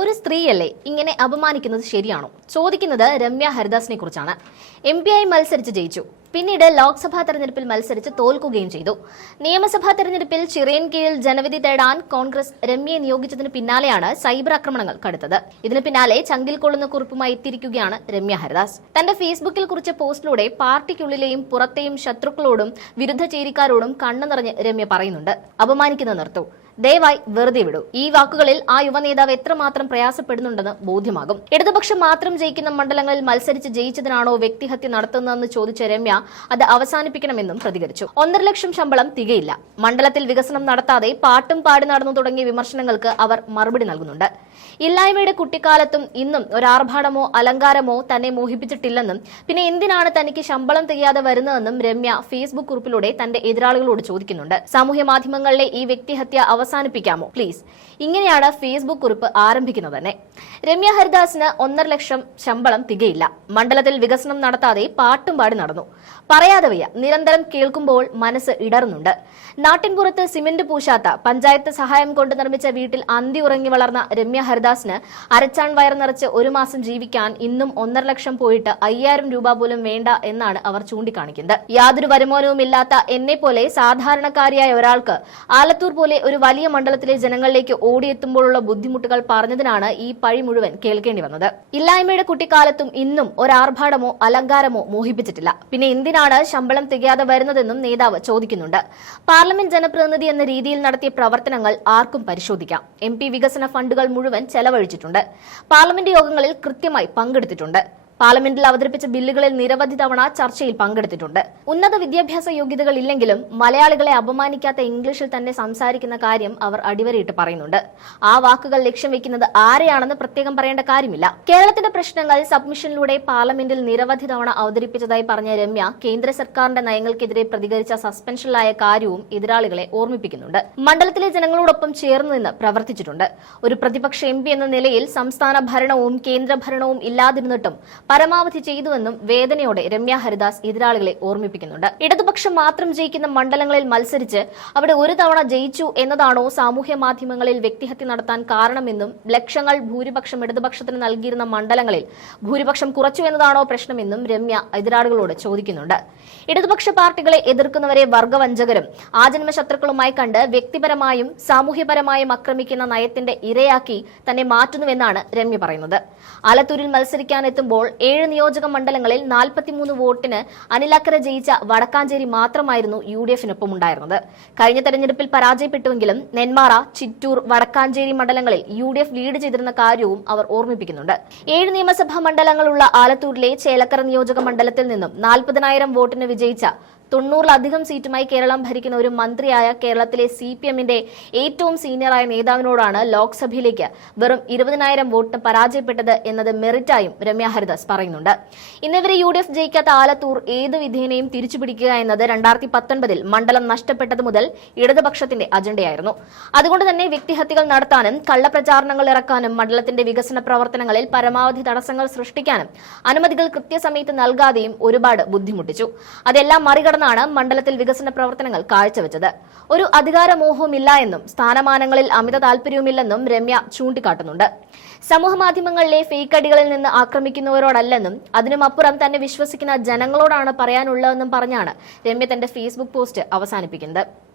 ഒരു സ്ത്രീയല്ലേ ഇങ്ങനെ അപമാനിക്കുന്നത് ശരിയാണോ? ചോദിക്കുന്നത് രമ്യ ഹരിദാസിനെ കുറിച്ചാണ്. MP ആയി മത്സരിച്ച് ജയിച്ചു. പിന്നീട് ലോക്സഭാ തെരഞ്ഞെടുപ്പിൽ മത്സരിച്ച് തോൽക്കുകയും ചെയ്തു. നിയമസഭാ തെരഞ്ഞെടുപ്പിൽ ചിറയൻകീഴിൽ ജനവിധി തേടാൻ കോൺഗ്രസ് രമ്യയെ നിയോഗിച്ചതിന് പിന്നാലെയാണ് സൈബർ ആക്രമണങ്ങൾ കടുത്തത്. ഇതിന് പിന്നാലെ ചങ്കിൽ കൊള്ളുന്ന കുറിപ്പുമായി എത്തിയിരിക്കുകയാണ് രമ്യ ഹരിദാസ്. തന്റെ ഫേസ്ബുക്കിൽ കുറിച്ച പോസ്റ്റിലൂടെ പാർട്ടിക്കുള്ളിലെയും പുറത്തെയും ശത്രുക്കളോടും വിരുദ്ധ ചേരിക്കാരോടും കണ്ണു നിറഞ്ഞ് രമ്യ പറയുന്നുണ്ട്. അപമാനിക്കുന്നത് നിർത്തൂ, ദയവായി വെറുതെ വിടൂ. ഈ വാക്കുകളിൽ ആ യുവനേതാവ് എത്രമാത്രം പ്രയാസപ്പെടുന്നുണ്ടെന്ന് ബോധ്യമാകും. ഇടതുപക്ഷം മാത്രം ജയിക്കുന്ന മണ്ഡലങ്ങളിൽ മത്സരിച്ച് ജയിച്ചതിനാണോ വ്യക്തിഹത്യ നടത്തുന്നതെന്ന് ചോദിച്ച രമ്യ അത് അവസാനിപ്പിക്കണമെന്നും പ്രതികരിച്ചു. 1.5 ലക്ഷം ശമ്പളം തികയില്ല, മണ്ഡലത്തിൽ വികസനം നടത്താതെ പാട്ടും പാടി നടന്നു തുടങ്ങിയ വിമർശനങ്ങൾക്ക് അവർ മറുപടി നൽകുന്നുണ്ട്. ഇല്ലായ്മയുടെ കുട്ടിക്കാലത്തും ഇന്നും ഒരാർഭാടമോ അലങ്കാരമോ തന്നെ മോഹിപ്പിച്ചിട്ടില്ലെന്നും പിന്നെ എന്തിനാണ് തനിക്ക് ശമ്പളം തികയാതെ വരുന്നതെന്നും രമ്യ ഫേസ്ബുക്ക് കുറിപ്പിലൂടെ തന്റെ എതിരാളികളോട് ചോദിക്കുന്നുണ്ട്. സാമൂഹ്യ മാധ്യമങ്ങളിലെ ഈ വ്യക്തിഹത്യ അവസാനിപ്പിക്കാമോ പ്ലീസ്? ഇങ്ങനെയാണ് ഫേസ്ബുക്ക് കുറിപ്പ് ആരംഭിക്കുന്നത് തന്നെ. രമ്യ ഹരിദാസിന് 1.5 ലക്ഷം ശമ്പളം തികയില്ല, മണ്ഡലത്തിൽ വികസനം നടത്താതെ പാട്ടും പാടി നടന്നു. പറയാതെ വയ്യ, നിരന്തരം കേൾക്കുമ്പോൾ മനസ്സ് ഇടറുന്നുണ്ട്. നാട്ടിൻപുറത്ത് സിമന്റ് പൂശാത്ത പഞ്ചായത്ത് സഹായം കൊണ്ട് നിർമ്മിച്ച വീട്ടിൽ അന്തി ഉറങ്ങി വളർന്ന രമ്യ ഹരിദാസിന് അരച്ചാൺ വയർ നിറച്ച് 1 മാസം ജീവിക്കാൻ ഇന്നും 1.5 ലക്ഷം പോയിട്ട് 5000 രൂപ പോലും വേണ്ട എന്നാണ് അവർ ചൂണ്ടിക്കാണിക്കുന്നത്. യാതൊരു വരുമാനവുമില്ലാത്ത എന്നെ പോലെ സാധാരണക്കാരിയായ ഒരാൾക്ക് ആലത്തൂർ പോലെ ഒരു വലിയ മണ്ഡലത്തിലെ ജനങ്ങളിലേക്ക് ഓടിയെത്തുമ്പോഴുള്ള ബുദ്ധിമുട്ടുകൾ പറഞ്ഞതിനാണ് ഈ പഴി മുഴുവൻ കേൾക്കേണ്ടി വന്നത്. ഇല്ലായ്മയുടെ കുട്ടിക്കാലത്തും ഇന്നും ഒരാർഭാടമോ അലങ്കാരമോ മോഹിപ്പിച്ചിട്ടില്ല, പിന്നെ എന്തിനാണ് ശമ്പളം തികയാതെ വരുന്നതെന്നും നേതാവ് ചോദിക്കുന്നുണ്ട്. പാർലമെന്റ് ജനപ്രതിനിധി എന്ന രീതിയിൽ നടത്തിയ പ്രവർത്തനങ്ങൾ ആർക്കും പരിശോധിക്കാം. MP വികസന ഫണ്ടുകൾ മുഴുവൻ ചെലവഴിച്ചിട്ടുണ്ട്. പാർലമെന്റ് യോഗങ്ങളിൽ കൃത്യമായി പങ്കെടുത്തിട്ടുണ്ട്. പാർലമെന്റിൽ അവതരിപ്പിച്ച ബില്ലുകളിൽ നിരവധി തവണ ചർച്ചയിൽ പങ്കെടുത്തിട്ടുണ്ട്. ഉന്നത വിദ്യാഭ്യാസ യോഗ്യതകൾ ഇല്ലെങ്കിലും മലയാളികളെ അപമാനിക്കാത്ത ഇംഗ്ലീഷിൽ തന്നെ സംസാരിക്കുന്ന കാര്യം അവർ അടിവരയിട്ട് പറയുന്നുണ്ട്. ആ വാക്കുകൾ ലക്ഷ്യം വെക്കുന്നത് ആരെയാണെന്ന് പ്രത്യേകം പറയേണ്ട കാര്യമില്ല. കേരളത്തിന്റെ പ്രശ്നങ്ങൾ സബ്മിഷനിലൂടെ പാർലമെന്റിൽ നിരവധി തവണ അവതരിപ്പിച്ചതായി പറഞ്ഞ രമ്യ കേന്ദ്ര സർക്കാരിന്റെ നയങ്ങൾക്കെതിരെ പ്രതികരിച്ച സസ്പെൻഷനിലായ കാര്യവും എതിരാളികളെ ഓർമ്മിപ്പിക്കുന്നുണ്ട്. മണ്ഡലത്തിലെ ജനങ്ങളോടൊപ്പം ചേർന്ന് നിന്ന് പ്രവർത്തിച്ചിട്ടുണ്ട്. ഒരു പ്രതിപക്ഷ MP എന്ന നിലയിൽ സംസ്ഥാന ഭരണവും കേന്ദ്ര ഭരണവും ഇല്ലാതിരുന്നിട്ടും പരമാവധി ചെയ്തുവെന്നും വേദനയോടെ രമ്യ ഹരിദാസ് എതിരാളികളെ ഓർമ്മിപ്പിക്കുന്നുണ്ട്. ഇടതുപക്ഷം മാത്രം ജയിക്കുന്ന മണ്ഡലങ്ങളിൽ മത്സരിച്ച് അവിടെ ഒരു തവണ ജയിച്ചു എന്നതാണോ സാമൂഹ്യ മാധ്യമങ്ങളിൽ വ്യക്തിഹത്യ നടത്താൻ കാരണമെന്നും ലക്ഷങ്ങൾ ഭൂരിപക്ഷം ഇടതുപക്ഷത്തിന് നൽകിയിരുന്ന മണ്ഡലങ്ങളിൽ ഭൂരിപക്ഷം കുറച്ചു എന്നതാണോ പ്രശ്നമെന്നും രമ്യ എതിരാളികളോട് ചോദിക്കുന്നുണ്ട്. ഇടതുപക്ഷ പാർട്ടികളെ എതിർക്കുന്നവരെ വർഗവഞ്ചകരും ആജന്മ ശത്രുക്കളുമായി കണ്ട് വ്യക്തിപരമായും സാമൂഹ്യപരമായും ആക്രമിക്കുന്ന നയത്തിന്റെ ഇരയാക്കി തന്നെ മാറ്റുന്നുവെന്നാണ് രമ്യ പറയുന്നത്. ആലത്തൂരിൽ മത്സരിക്കാനെത്തുമ്പോൾ 7 നിയോജക മണ്ഡലങ്ങളിൽ 43 വോട്ടിന് അനിലക്കര ജയിച്ച വടക്കാഞ്ചേരി മാത്രമായിരുന്നു UDF-നൊപ്പം ഉണ്ടായിരുന്നത്. കഴിഞ്ഞ തെരഞ്ഞെടുപ്പിൽ പരാജയപ്പെട്ടുവെങ്കിലും നെന്മാറ, ചിറ്റൂർ, വടക്കാഞ്ചേരി മണ്ഡലങ്ങളിൽ UDF ലീഡ് ചെയ്തിരുന്ന കാര്യവും അവർ ഓർമ്മിപ്പിക്കുന്നുണ്ട്. 7 നിയമസഭാ മണ്ഡലങ്ങളുള്ള ആലത്തൂരിലെ ചേലക്കര നിയോജക മണ്ഡലത്തിൽ നിന്നും 40,000 വോട്ടിന് വിജയിച്ച 90-ലധികം സീറ്റുമായി കേരളം ഭരിക്കുന്ന ഒരു മന്ത്രിയായ കേരളത്തിലെ CPM-ന്റെ ഏറ്റവും സീനിയറായ നേതാവിനോടാണ് ലോക്സഭയിലേക്ക് വെറും 20,000 വോട്ടിന് പരാജയപ്പെട്ടത് എന്നത് മെറിറ്റായും രമ്യ ഹരിദാസ് പറയുന്നുണ്ട്. ഇന്നിവരെ UDF ജയിക്കാത്ത ആലത്തൂർ ഏത് വിധേനയും തിരിച്ചുപിടിക്കുക എന്നത് 2019-ൽ മണ്ഡലം നഷ്ടപ്പെട്ടത് മുതൽ ഇടതുപക്ഷത്തിന്റെ അജണ്ടയായിരുന്നു. അതുകൊണ്ട് തന്നെ വ്യക്തിഹത്യകൾ നടത്താനും കള്ളപ്രചാരണങ്ങൾ ഇറക്കാനും മണ്ഡലത്തിന്റെ വികസന പ്രവർത്തനങ്ങളിൽ പരമാവധി തടസ്സങ്ങൾ സൃഷ്ടിക്കാനും അനുമതികൾ കൃത്യസമയത്ത് നൽകാതെയും ഒരുപാട് ബുദ്ധിമുട്ടിച്ചു. അതെല്ലാം മറികടന്നാണ് മണ്ഡലത്തിൽ വികസന പ്രവർത്തനങ്ങൾ കാഴ്ചവെച്ചത്. ഒരു അധികാരമോഹവുമില്ല എന്നും സ്ഥാനമാനങ്ങളിൽ അമിത താൽപര്യവുമില്ലെന്നും രമ്യ ചൂണ്ടിക്കാട്ടുന്നുണ്ട്. സമൂഹമാധ്യമങ്ങളിലെ ഫേക്ക് അടികളിൽ നിന്ന് ആക്രമിക്കുന്നവരോടല്ലെന്നും അതിനുമപ്പുറം തന്നെ വിശ്വസിക്കുന്ന ജനങ്ങളോടാണ് പറയാനുള്ളതെന്നും പറഞ്ഞാണ് രമ്യ തന്റെ ഫേസ്ബുക്ക് പോസ്റ്റ് അവസാനിപ്പിക്കുന്നത്.